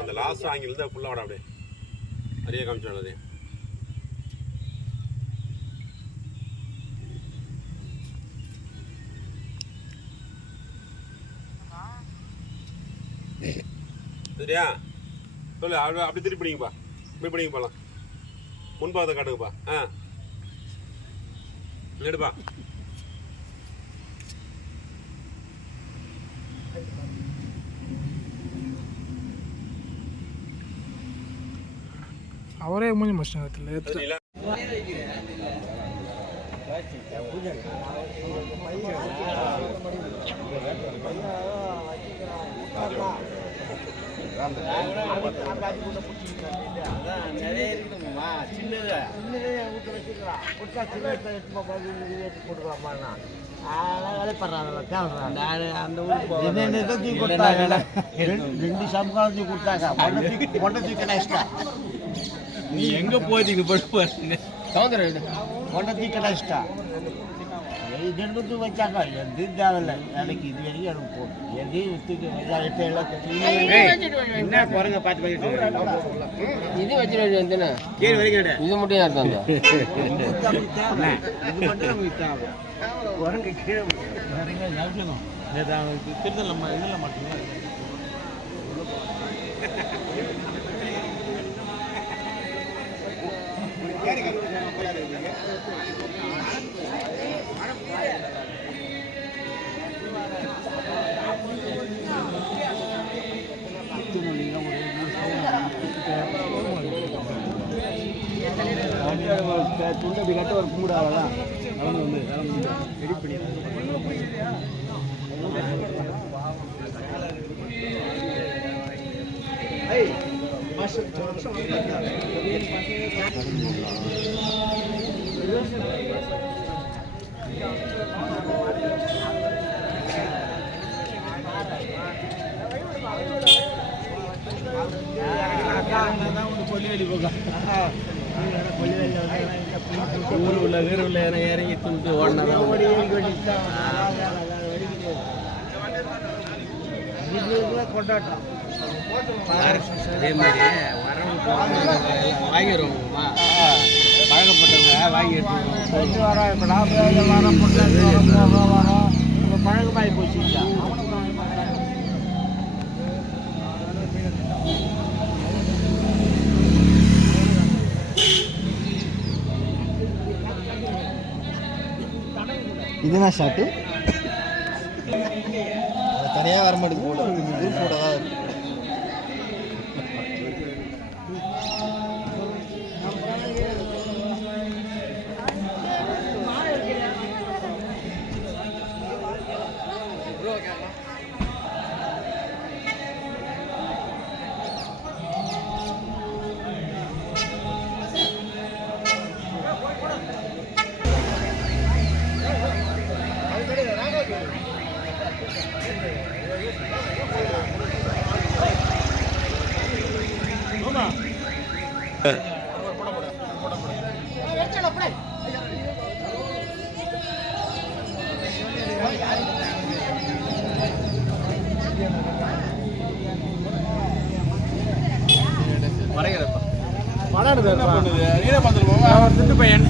அந்த last angle தான் ஃபுல்லாக விட அப்படியே நிறைய காமிச்சோம் அது. சரியா சொல்லு, அப்படி திருப்பி பிடிங்கப்பா, இப்படி பிடிங்க போகலாம். முன்பாகத்தை காட்டுங்கப்பா. எடுப்பா. அவரே மூஞ்சி மஸ்டாங்கத்தில் நிறைய இருக்குமா சின்னது விட்டு வச்சுக்கலாம் போட்டுக்கலாமா ரெண்டு சம்பளம் கொடுத்தாங்க. நீ எங்க போய் கொண்டை இஷ்ட ரெண்டு வச்சாக்கா எது தேவையில்லை வேலைக்கு இது வரைக்கும் எனக்கு போடும் எதையும் என்ன குறைங்க பார்த்து இது வச்சுருந்தேன் கீழே வரைக்கும் இது மட்டும் யார் தந்தா இது மட்டும் நமக்கு தேவை குரங்கு கீழே திருத்தல் நம்ம இதில் மட்டும்தான் துண்டை கட்ட ஒரு கும்பிடாதான் நடந்து வந்து எடிட் பண்ணி ஊருள்ள வீருள்ள இறங்கி துண்டு ஓடினதான் கொண்டாட்டம். அதே மாதிரி வாங்கிடுவோம்மா பழகப்பட்டவங்க வாங்கி எடுத்து வரோம். இப்போ வரோம் இப்போ பழகமாகி போச்சுங்களா. இதுதான் ஷாட்டு தனியாக வர மாட்டேங்குது போட தான் இருக்கு. திட்டு பையன்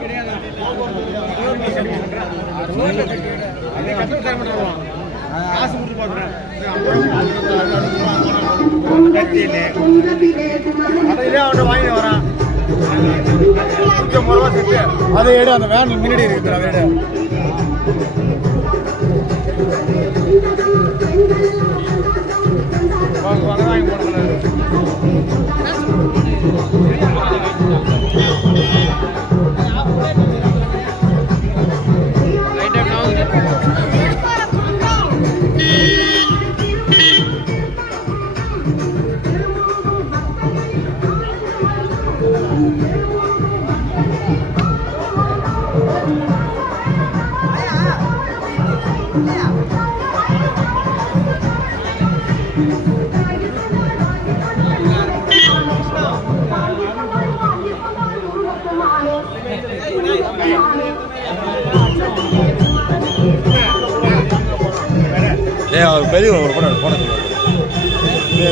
கிடையாது அதை எடு, அந்த வேன் முன்னாடி இருக்குது அதை எடு. அவர் பெரிய ஒரு போட்டோ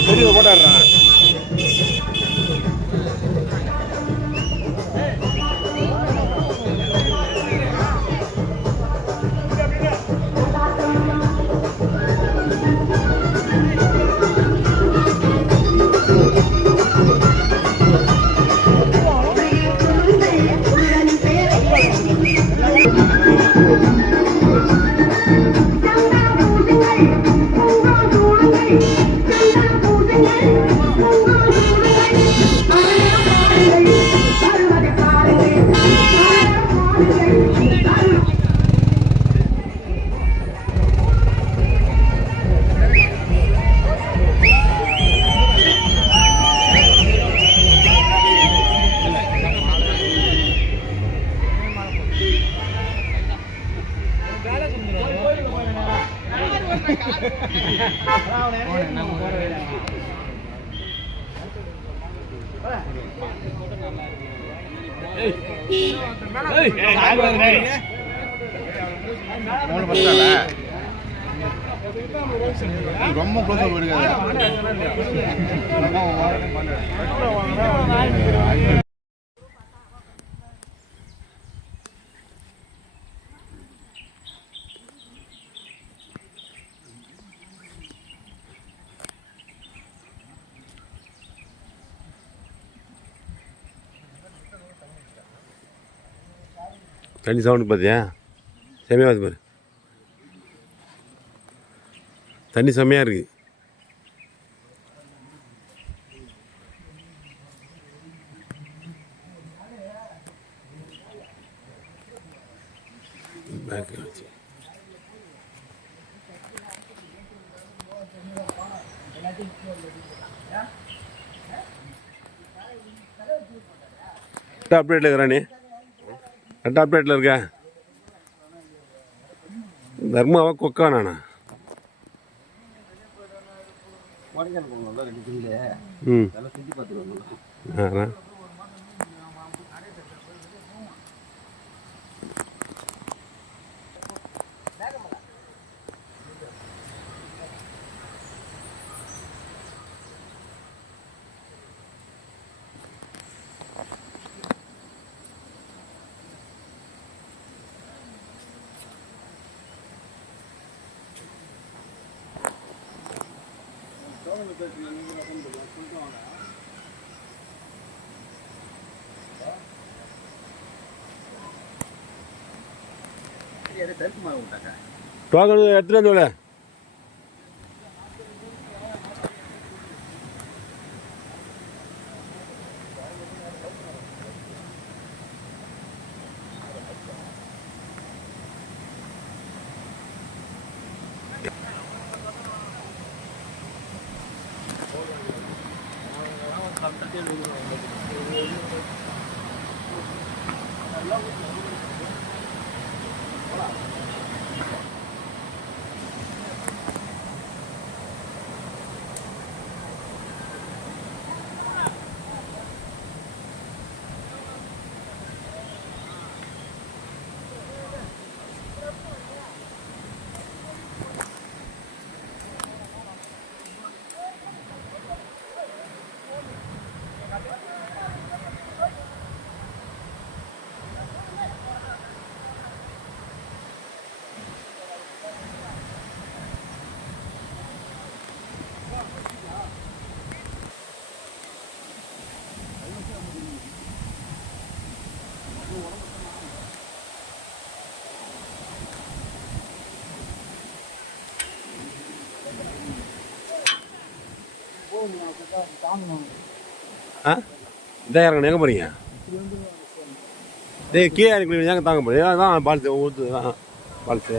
பெரிய போட்டாடுறான். ரொம்ப க்ளோஸாக போயிருக்காங்க. தண்ணி சவுண்டு பார்த்தியா? செம்மையாக வருது பாரு, தண்ணி செம்மையாக இருக்குது. அப்டேட்டில் இருக்கிறா நீ? கரெக்டாக அப்டேட்டில் இருக்க? தர்மாவா கொக்கானா? ம் ஆ டோக்கன் எடுத்துகிட்டு வந்து ஆ இதான் இறங்கணும். எங்கே போகிறீங்க? டேய் கீழே இறங்கி ஏங்க தாங்க போகிறீங்க? அதான் பால்ஸு ஊற்று பால்ஸு.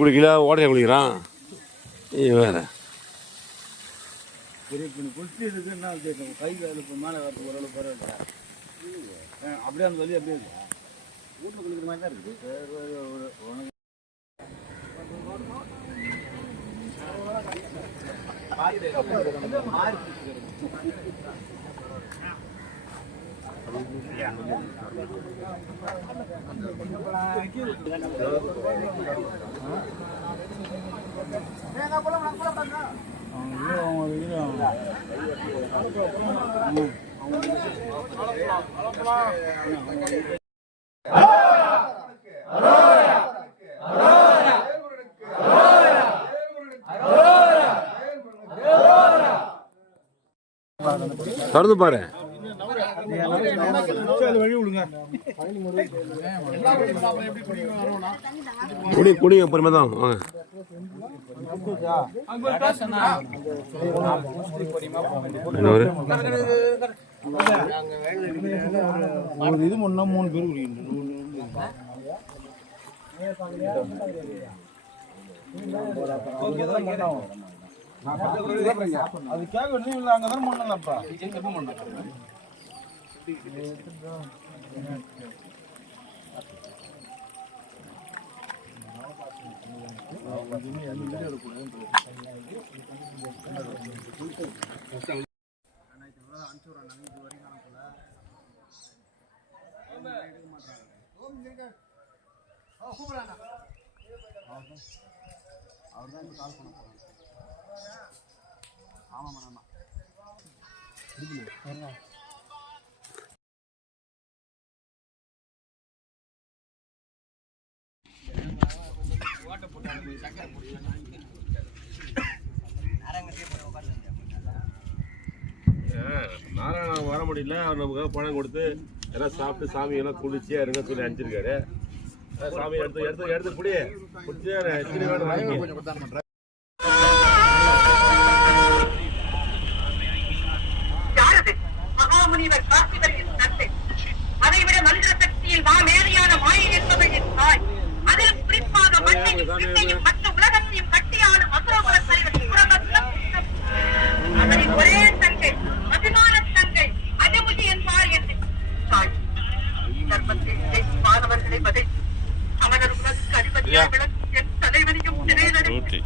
குளிக்கல ஓட்டையை குளிக்கிறான். வேற குளிச்சு இருக்குன்னா கை கால் இப்போ மேலே வரது ஓரளவு பரவாயில்ல. அப்படியே அந்த வலி அப்படியே இருக்கு. வீட்டில் குளிக்கிற மாதிரி தான் இருக்குது. திறந்து பாரு. குடிங்க பொறுமை தான் வாங்க. இது முன்னா 3 பேர் குடிக்கணும். அது கேட்க இல்லை அங்கதான் பண்ணலப்பா. நாராயணன் வர முடியல. அவர் நமக்காக பணம் கொடுத்து எல்லாம் சாப்பிட்டு சாமி எல்லாம் குளிச்சியா இருங்க சொல்லி அனுப்பிச்சிருக்காரு. சாமி எடுத்து குடிச்சு மகாமுனிவர் காசிவரின் தந்தை. அதைவிட மந்திர சக்தியில் மாமேறியான மாயை என்பவரின் தாய். அதில் குறிப்பாக மண்ணையும் மற்ற உலகத்தையும் கட்டியாலும் அசுரகுல சரிவரின் அவரின் ஒரே தங்கை அபிமான தங்கை அஜமுகி என்பார் என்று தாய். தர்மத்தில் மாணவர்களை வதை அவனர் உலகுக்கு அதிபதியாக விளக்கும் என் தலைவனையும் சிறையிலடைத்து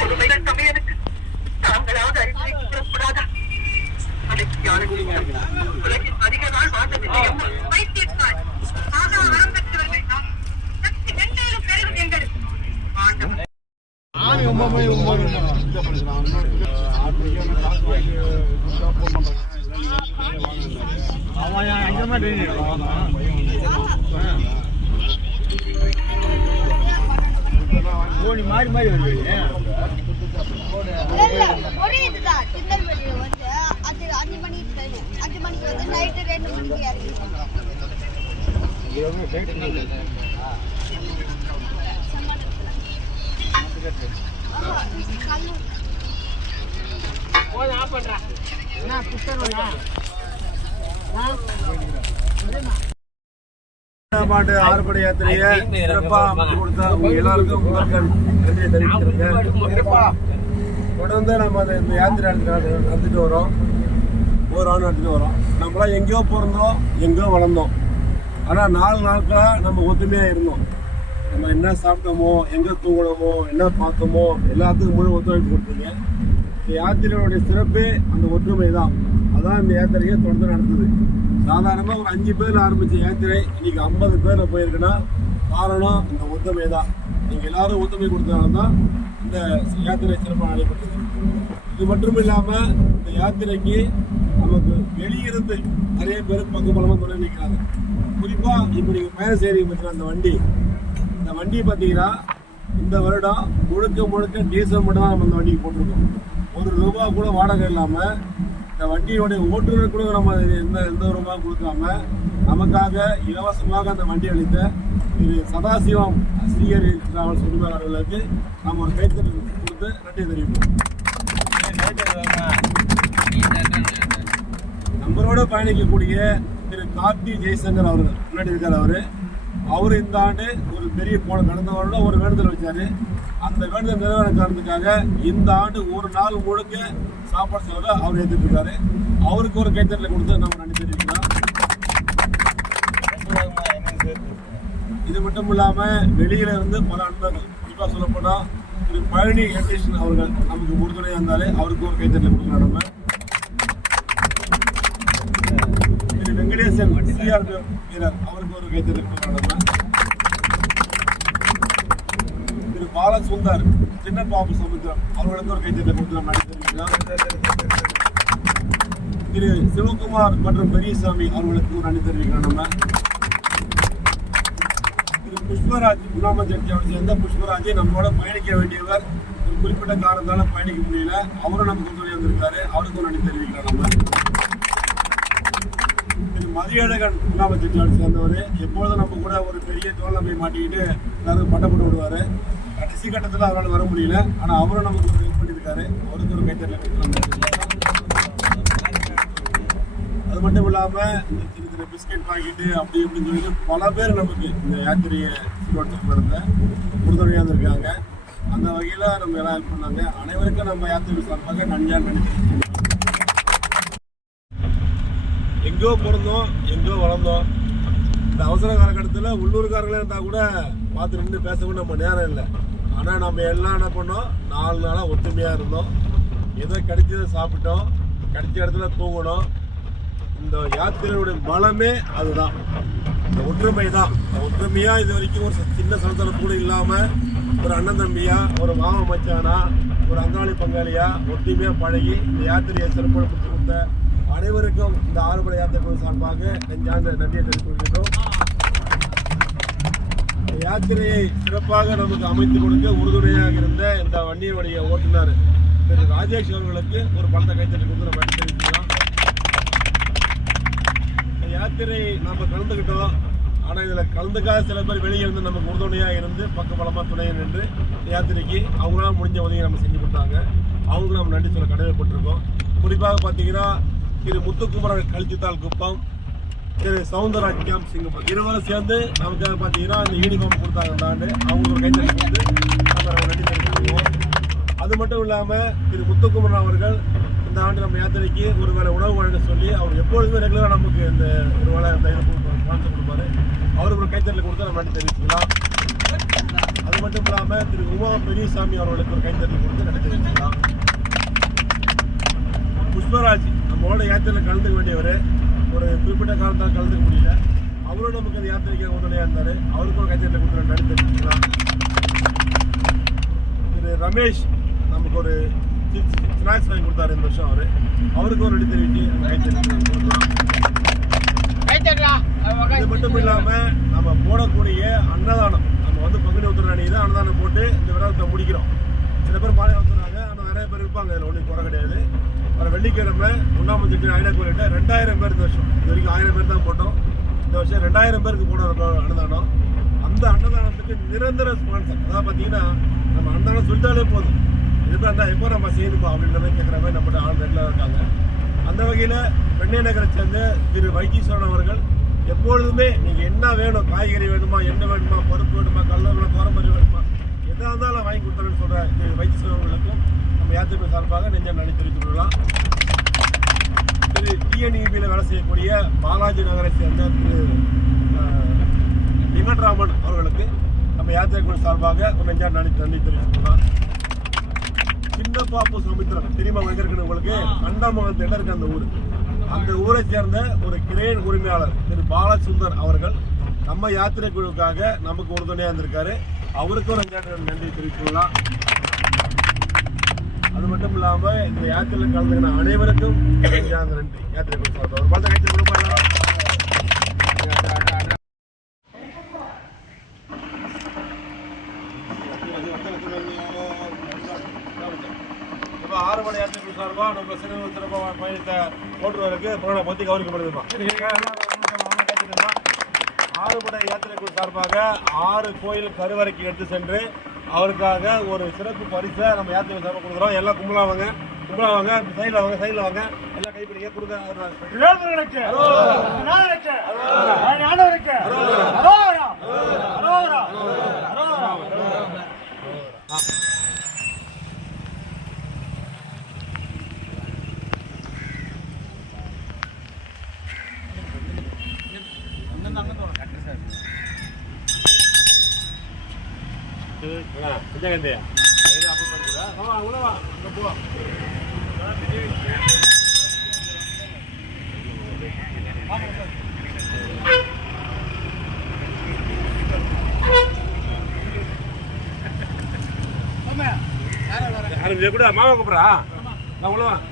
பொறுமைகள் சமையலுக்கு தாங்களாவது அறிவுரை கூறக்கூடாதா? உலகின் அதிக நாள் வாழ்ந்ததில்லையும் வைத்திருந்தார். ஆனா அறம் பெற்றவர்கள் நாம் சக்தி மென்மேலும் பெறுவது எங்கள் ஆண்டவன். கோழி மாறி மாறி வருது. ஒரே இதுதான் திருநெல்வேலியில வந்து அது 5 மணிக்கு தெரியும். 5 மணிக்கு வந்து நைட்டு 2 மணிக்கு இறங்கி மாட்டு ஆறுபடை யாத்திரையை சிறப்பாக அமைச்சு கொடுத்தா எல்லாருக்கும் முதற்கண் நன்றியை தெரிவிச்சிருக்கேன். தொடர்ந்து நம்ம இந்த யாத்திரை நடத்திட்டு வரோம், ஒரு ஆண்டு நடத்திட்டு வரோம். நம்மளாம் எங்கேயோ பிறந்தோம், எங்கேயோ வளர்ந்தோம். ஆனால் 4 நாட்களாக நம்ம ஒத்துமையாக இருந்தோம். நம்ம என்ன சாப்பிட்டோமோ, எங்கே தூங்கணுமோ, என்ன பார்த்தோமோ எல்லாத்துக்கும் முழு ஒத்துழைப்பு கொடுத்தீங்க. இந்த யாத்திரையோடைய சிறப்பே அந்த ஒற்றுமை தான். அதான் இந்த யாத்திரையை தொடர்ந்து நடத்துது. சாதாரணமாக ஒரு 5 பேர் ஆரம்பித்த யாத்திரை இன்னைக்கு 50 பேர் போயிருக்குன்னா காரணம் இந்த ஒத்துமை தான். நீங்கள் எல்லாரும் ஒத்துமை கொடுத்தனால தான் இந்த யாத்திரை சிறப்பாக நடைபெற்றது. இது மட்டும் இல்லாமல் இந்த யாத்திரைக்கு நமக்கு வெளியிருந்து நிறைய பேர் பக்கபலமாக துணை நிற்கிறாங்க. குறிப்பாக இப்போ நீங்கள் பயணம் செய்கிறீங்க பார்த்தீங்கன்னா இந்த வண்டி பார்த்தீங்கன்னா இந்த வருடம் முழுக்க டீசல் மட்டும் தான் நம்ம இந்த வண்டிக்கு போட்டிருக்கோம். ₹1 கூட வாடகை இல்லாமல் இந்த வண்டியோடைய ஓட்டுநர் கூட நம்ம எந்த ரூபா கொடுக்காம நமக்காக இலவசமாக அந்த வண்டி அளித்த திரு சதாசிவம் ஸ்ரீஹரி டிராவல்ஸ் உரிமையாளர்களுக்கு நம்ம ஒரு கைத்தறி கொடுத்து நன்றி தெரிவிப்போம். நம்மளோட பயணிக்கக்கூடிய திரு கார்த்தி ஜெய்சங்கர் அவர்கள் முன்னாடி இருக்கார். அவர் இந்த ஆண்டு ஒரு பெரிய கடந்த வருடம் ஒரு வேண்டுதல் வச்சாரு. அந்த வேண்டுதல் நிறைவேற காரணத்துக்காக இந்த ஆண்டு ஒரு நாள் முழுக்க சாப்பாடு செலவை அவர் ஏற்றுட்டு இருக்காரு. அவருக்கு ஒரு கைத்தறலை கொடுத்து நம்ம நன்றி தெரிவிக்கலாம். இது மட்டும் இல்லாமல் வெளியில இருந்து பல அன்பர்கள், குறிப்பாக சொல்லப்போனால் திரு பழனி எலக்ட்ரிஷியன் அவர்கள் நமக்கு உறுதுணையாக இருந்தாலே அவருக்கு ஒரு கைத்தறலை கொடுக்கலாம். நம்ம திரு வெங்கடேசன் சிஆர்பிஎஃப் வீரர் அவருக்கு ஒரு கைத்தறலை கொடுக்கலாம். நம்ம திரு பாலசுந்தர் சின்ன பாபு சமுத்திரம் அவர்களுக்கு ஒரு கைத்தறலை கொடுத்து நம்ம நன்றி தெரிவிக்கலாம். திரு சிவகுமார் மற்றும் பெரியசாமி அவர்களுக்கு ஒரு நன்றி தெரிவிக்கலாம். நம்ம திரு புஷ்பராஜ் குலாம ஜட்ஜி அவர் சேர்ந்த புஷ்பராஜை நம்மளோட பயணிக்க வேண்டியவர் ஒரு குறிப்பிட்ட காரணத்தால பயணிக்க முடியல, அவரும் நமக்கு உதவி வந்திருக்காரு, அவருக்கு ஒரு நன்றி தெரிவிக்கலாம். நம்ம திரு மதியழகன் குலாம ஜட்ஜி அவர் சேர்ந்தவர் எப்பொழுதும் நம்ம கூட ஒரு பெரிய தோல்நம்பை மாட்டிக்கிட்டு எல்லாரும் பட்டப்பட்டு விடுவார். கடைசி கட்டத்தில் அவரால் வர முடியல, ஆனால் அவரும் நமக்கு ஒரு ஹெல்ப் பண்ணியிருக்காரு, அவருக்கு ஒரு கைத்தறி கொடுக்கலாம். அது மட்டும் இல்லாமல் இந்த சின்ன சின்ன பிஸ்கெட் பாக்கெட்டு அப்படி இப்படின்னு சொல்லிட்டு பல பேர் நமக்கு இந்த யாத்திரையை சுற்றுவட்டத்தில் இருந்த உறுதுணையாக இருந்திருக்காங்க. அந்த வகையில் நம்ம எல்லாம் ஹெல்ப் பண்ணாங்க. அனைவருக்கும் நம்ம யாத்திரை சார்பாக நன்றியாக நினைக்கிறோம். எங்கோ பிறந்தோம், எங்கோ வளர்ந்தோம். இந்த அவசர காலகட்டத்தில் உள்ளூர்காரங்களே இருந்தால் கூட பார்த்து நின்று பேச கூட நம்ம நேரம் இல்லை. ஆனால் நம்ம எல்லாம் என்ன பண்ணோம், 4 நாளாக ஒற்றுமையாக இருந்தோம். ஏதோ கிடைச்சதை சாப்பிட்டோம், கிடைச்ச இடத்துல தூங்கணும். இந்த யாத்திரையுடைய பலமே அதுதான், இந்த ஒற்றுமை தான். இந்த ஒற்றுமையாக இது வரைக்கும் ஒரு சின்ன சலசலப்பு கூட இல்லாமல் ஒரு அண்ணன் தம்பியா, ஒரு மாமா மச்சானா, ஒரு அங்காளி பங்காளியா ஒற்றுமையாக பழகி இந்த யாத்திரையை சிறப்படுத்தி கொடுத்த அனைவருக்கும் இந்த ஆறுபடை யாத்திரை சார்பாக நெஞ்சார்ந்த நன்றியை தெரிவித்துக் கொள்கின்றோம். இந்த யாத்திரையை சிறப்பாக நமக்கு அமைத்து கொடுக்க உறுதுணையாக இருந்த இந்த வண்டியுடைய ஓட்டுநர் திரு ராஜேஷ் அவர்களுக்கு ஒரு பலத்த கைத்தறி கொடுத்து நம்ம தெரிவிக்கலாம். இந்த யாத்திரை நம்ம கலந்துக்கிட்டோம், ஆனால் இதில் கலந்துக்காத சில பேர் வெளியே இருந்து நமக்கு உறுதுணையாக இருந்து பக்கபலமாக துணையை நின்று யாத்திரைக்கு அவங்களால முடிஞ்ச உதவியை நம்ம செஞ்சு கொடுத்தாங்க. அவங்களும் நம்ம நன்றி சொல்ல கடமைப்பட்டிருக்கோம். குறிப்பாக பார்த்தீங்கன்னா திரு முத்துக்குமரன் கல்ச்சித்தால் குப்பம், திரு சவுந்தரராஜ் கேம்ப் சிங்கப்பூர் இருவரும் சேர்ந்து நமக்காக பார்த்தீங்கன்னா அந்த யூனிஃபார்ம் கொடுத்தாங்க. அந்த ஆண்டு அவங்களுக்கு ஒரு கைத்தறி கொடுத்து நம்ம நன்றி தெரிவித்துக்குவோம். அது மட்டும் இல்லாமல் திரு முத்துக்குமரன் அவர்கள் இந்த ஆண்டு நம்ம யாத்திரைக்கு ஒரு வேளை உணவு வழங்க சொல்லி அவர் எப்பொழுதுமே ரெகுலராக நமக்கு இந்த ஒரு வேளை இந்த இதை ஸ்பான்சர் கொடுப்பாரு. அவருக்கு ஒரு கைத்தறி கொடுத்து நம்ம நன்றி தெரிவிச்சுக்கலாம். அது மட்டும் இல்லாமல் திரு உமா பெரியசாமி அவர்களுக்கு ஒரு கைத்தறி கொடுத்து நன்றி தெரிவிச்சுக்கலாம். புஷ்பராஜ் நம்ம நம்மளோட யாத்திரையில் கலந்துக்க வேண்டியவர் ஒரு குறிப்பிட்ட காலத்தால் கலந்துக்க முடியல. அவரும் நமக்கு அந்த யாத்திரைக்கு உடனடியாக இருந்தார். அவருக்கும் கைத்தறியில் கொடுக்குற நன்றி தெரிவிக்கலாம். திரு ரமேஷ் நமக்கு ஒரு ஸ்நாக்ஸ் வாங்கி கொடுத்தாரு இந்த வருஷம். அவருக்கும் ஒரு நன்றி தெரிவித்து கைத்தறி கொடுக்கலாம். இது மட்டும் இல்லாமல் நம்ம போடக்கூடிய அன்னதானம், நம்ம வந்து பங்குனி உத்திர அன்னைக்கு தான் அன்னதானம் போட்டு இந்த விரதத்தை முடிக்கிறோம். சில பேர் மாலை வச்சுறாங்க, ஆனால் நிறைய பேர் இருப்பாங்க, அதில் ஒன்றும் குறை கிடையாது. வர வெள்ளிக்கிழமை 1ஆம் தேதி ஐநா கோயில்கிட்ட 2000 பேர் இந்த வருஷம், இது வரைக்கும் 1000 பேர் தான் போட்டோம். இந்த வருஷம் 2000 பேருக்கு போட அன்னதானம். அந்த அன்னதானத்துக்கு நிரந்தர ஸ்பான்சர், அதாவது பார்த்தீங்கன்னா நம்ம அன்னதானம் சொல்லிட்டாலே போதும், இதுக்கு அந்த எப்போ நம்ம செய்யணுமா அப்படின்ற மாதிரி கேட்குற மாதிரி நம்மகிட்ட ஆள் ரெகுலராக இருக்காங்க. அந்த வகையில் வெண்ணெய் நகரை சேர்ந்த திரு வைத்தீஸ்வரன் அவர்கள் எப்பொழுதுமே நீங்கள் என்ன வேணும், காய்கறி வேணுமா, எண்ணெய் வேணுமா, பருப்பு வேணுமா, கடலை வேணுமா, தோரம்பருப்பு வேணுமா, எதாக இருந்தாலும் வாங்கி கொடுத்துருன்னு சொல்கிற திரு வைத்தீஸ்வரன் அவர்களுக்கும் நம்ம யாத்திரை சார்பாக நெஞ்ச நன்றி தெரிவித்துக் கொள்ளலாம். திரு டிஎன்இபியில் வேலை செய்யக்கூடிய பாலாஜி நகரை சேர்ந்த திரு வெங்கட்ராமன் அவர்களுக்கு நம்ம யாத்திரை குழு சார்பாக ஒரு நெஞ்ச நன்றி தெரிவித்துக் கொள்ளலாம். சின்ன பாப்பு சமுத்திரம் தெரியுமா வந்திருக்கணும் உங்களுக்கு? அண்ணாமகன் இருக்கு அந்த ஊர். அந்த ஊரை சேர்ந்த ஒரு கிரேன் உரிமையாளர் திரு பாலசுந்தர் அவர்கள் நம்ம யாத்திரை குழுவுக்காக நமக்கு உறுதுணையாக இருந்திருக்காரு. அவருக்கு ஒரு நன்றி தெரிவித்துள்ளலாம். அது மட்டும் இல்லாமல் இந்த யாத்திரையில் கலந்துக்கின அனைவருக்கும் நன்றி. யாத்திரை குழு சார்பாக ஒரு பார்த்த யாத்திரை குழு பாருங்க. ஆறுபடை யாத்திரை சார்பாக நம்ம சிறப்பாக பயணித்த ஓட்டுநருக்கு புராண பற்றி கவனிக்கப்படுதுமா. ஆறுபடை யாத்திரை குழு சார்பாக 6 கோயில் கருவறைக்கு எடுத்து சென்று அவருக்காக ஒரு சிறப்பு பரிசை நம்ம யாத்திரை சார்பாக கொடுக்குறோம். எல்லாம் கும்பலாவாங்க, சைடில் வாங்க, எல்லாம் கைப்பிடிக்க கொடுக்க. கூட மாமா கூப்பிடா உள்ள வாங்க.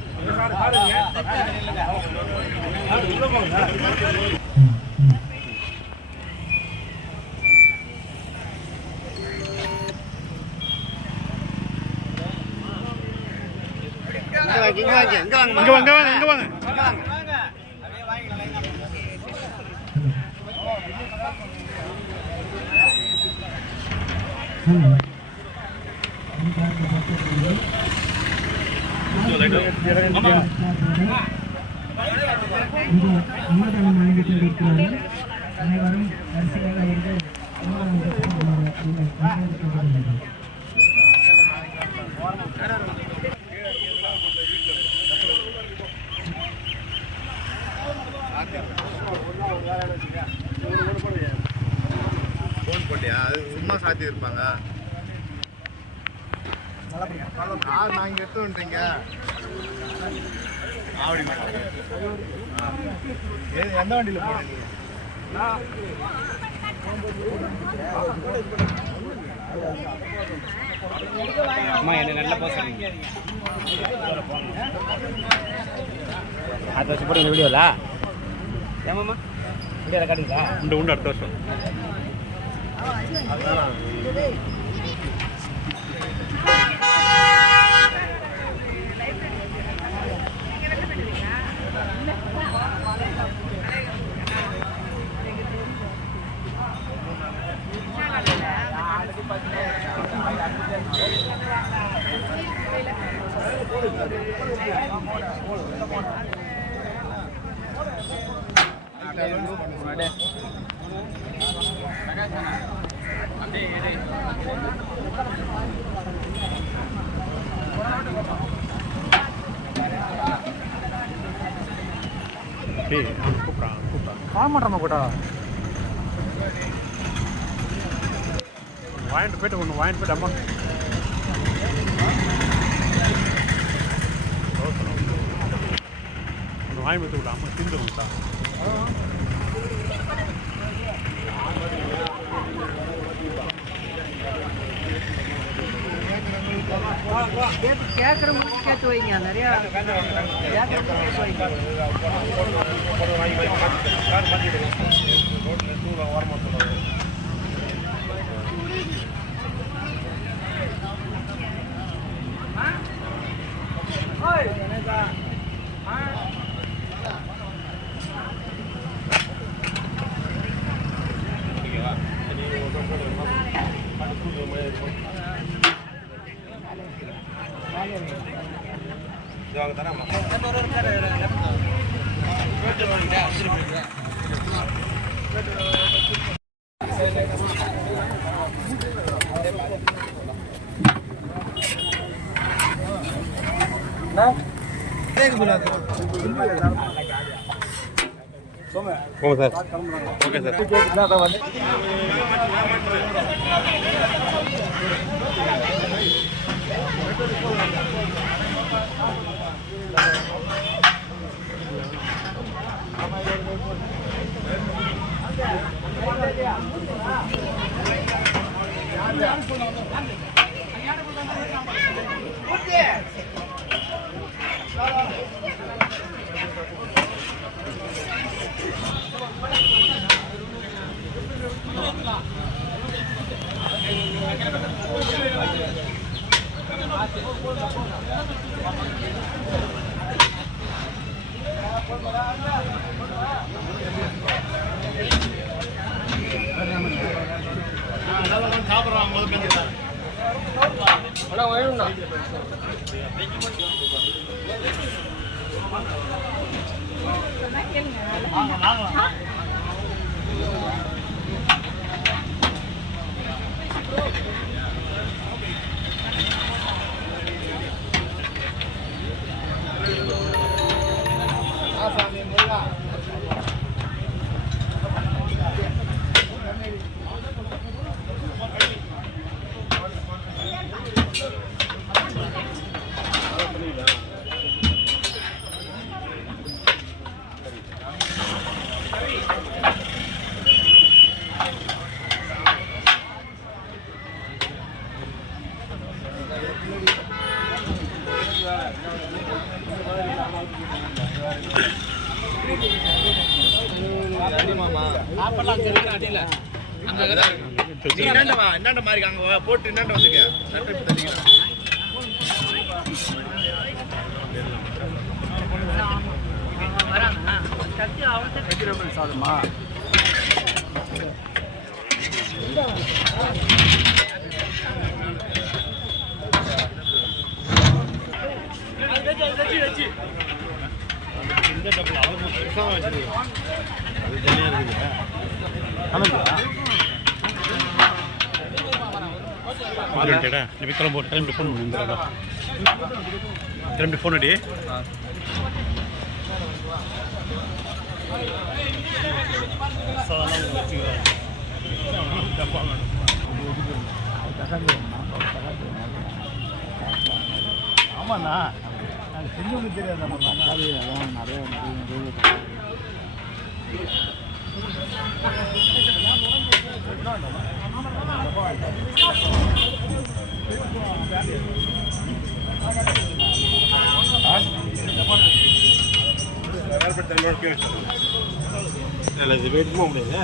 அனைவரும் வரிசையாக இருந்து ஃபோன் போட்டியா? அது சும்மா சாத்தி இருப்பாங்க. நான் இங்கே எடுத்து வந்துட்டீங்க. ஆவடி எந்த வண்டியில் போனீங்க? அம்மா என்ன நல்ல பர்சன் அடுத்த வருஷம் போடுங்க வீடியோல. ஏமாம்மா வீடியோவில் காட்டுங்களா? உண்டு அடுத்த வருஷம். ஆமாட்டா கூட்டா வாங்கிட்டு போயிட்டு ஒன்று வாங்கிட்டு போயிட்டு அம்மா வாங்கி எடுத்து விட்டா அம்மா திண்டு விட்டா கேட்குறவங்க கேட்டு வைங்க நிறையா போங்க சார். Okay sir. என்னண்ட மாதிரி அங்க போட்டு என்னண்ட வந்துக்க சட்டை தள்ளிக்கலாம் சாதமா இந்த டபுள் அவங்க பெருசாக வச்சிருக்கோம். அது தனியாக இருக்குது. நீ கிளம்பு கிளம்பி ஃபோன் பண்ணி கிளம்பி ஃபோன் அடி ஆமாண்ணா நாங்கள் செஞ்சவங்க தெரியாது நம்ம நிறைய இது வெயிட் பண்ண முடியாது.